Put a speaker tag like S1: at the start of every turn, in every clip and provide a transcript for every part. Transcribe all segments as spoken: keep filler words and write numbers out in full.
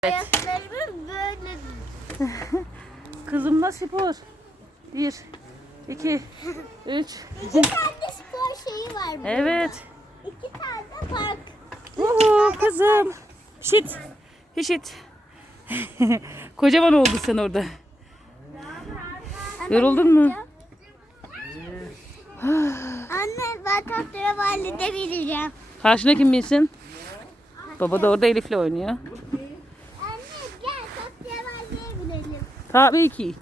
S1: Evet.
S2: Ayaklarımı böyle.
S1: Kızımla spor. Bir, iki, üç.
S2: İki tane spor şeyi var burada.
S1: Evet.
S2: İki tane de park.
S1: Uhu, kızım. Şit. Şit. Kocaman oldun sen orada. Yoruldun mu?
S2: Anne ben tatlıya valide vereceğim.
S1: Karşına kim bilsin? Baba da orada Elif'le oynuyor.
S2: Anne gel tatlıya valideye binelim.
S1: Tabii ki.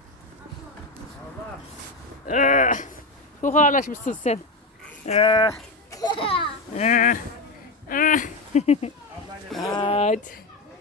S1: Ee, Çok ağırlaşmışsın sen. Ee, ee, ee. Hadi.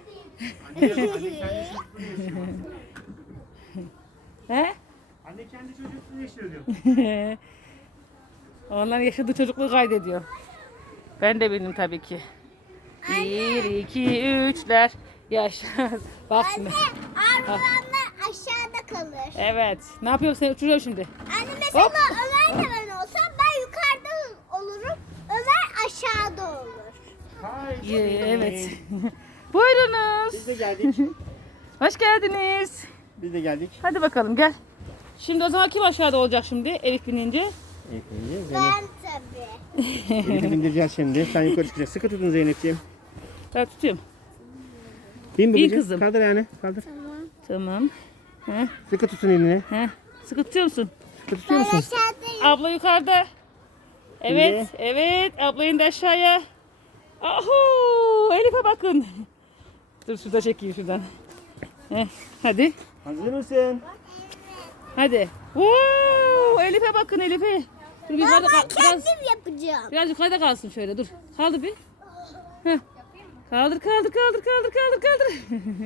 S1: He?
S3: Anne kendi çocukluğunu yaşıyor diyor.
S1: Onlar yaşadığı çocukluğu kaydediyor. Ben de benim tabii ki. Bir, iki, üçler yaşar. Bak şimdi.
S2: Anne arılanlar aşağıda kalır.
S1: Evet. Ne yapıyorum, seni uçuruyorum şimdi.
S2: Anne mesela
S1: Hop.
S2: Ömer de ben olsam ben yukarıda olurum. Ömer aşağıda olur.
S3: Hayır.
S1: Ye- Evet. Buyurunuz.
S3: Biz de geldik.
S1: Hoş geldiniz.
S3: Biz de geldik.
S1: Hadi bakalım gel. Şimdi o zaman kim aşağıda olacak şimdi Elif binince?
S3: Evet, iyi. Zeynep.
S2: Ben tabii.
S3: Elif'i bindireceğiz şimdi. Sen yukarı çıkacaksın. Sıkı tutun Zeynep'ciğim.
S1: Ben tutuyorum.
S3: Bin
S1: İyi
S3: babacığım.
S1: kızım.
S3: Kaldır yani. Kaldır.
S1: Tamam. Heh,
S3: Sıkı tutun elini.
S1: heh. Sıkı tutuyor musun?
S3: Sıkı tutuyor
S2: Ben
S3: musun?
S2: aşağıdayım.
S1: Abla yukarıda. Evet, evet. Abla indi aşağıya. Ahu! Elif'e bakın. Dur şurada çekeyim şuradan. Heh, hadi.
S3: Hazır mısın?
S1: Hadi. Woo! Elif'e bakın Elif'e. Dur bir
S2: Ama
S1: yukarıda
S2: ben
S1: kal- biraz,
S2: kendim yapacağım.
S1: biraz yukarıda kalsın şöyle dur. Kaldır bir. Heh. Kaldır kaldır kaldır kaldır kaldır kaldır.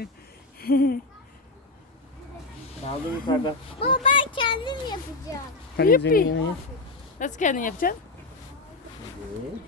S3: Kaldır yukarıda.
S2: Ama ben kendim yapacağım.
S3: Hadi
S1: Yuppi.
S3: Zeynep'in yanına.
S1: Nasıl kendin yapacaksın?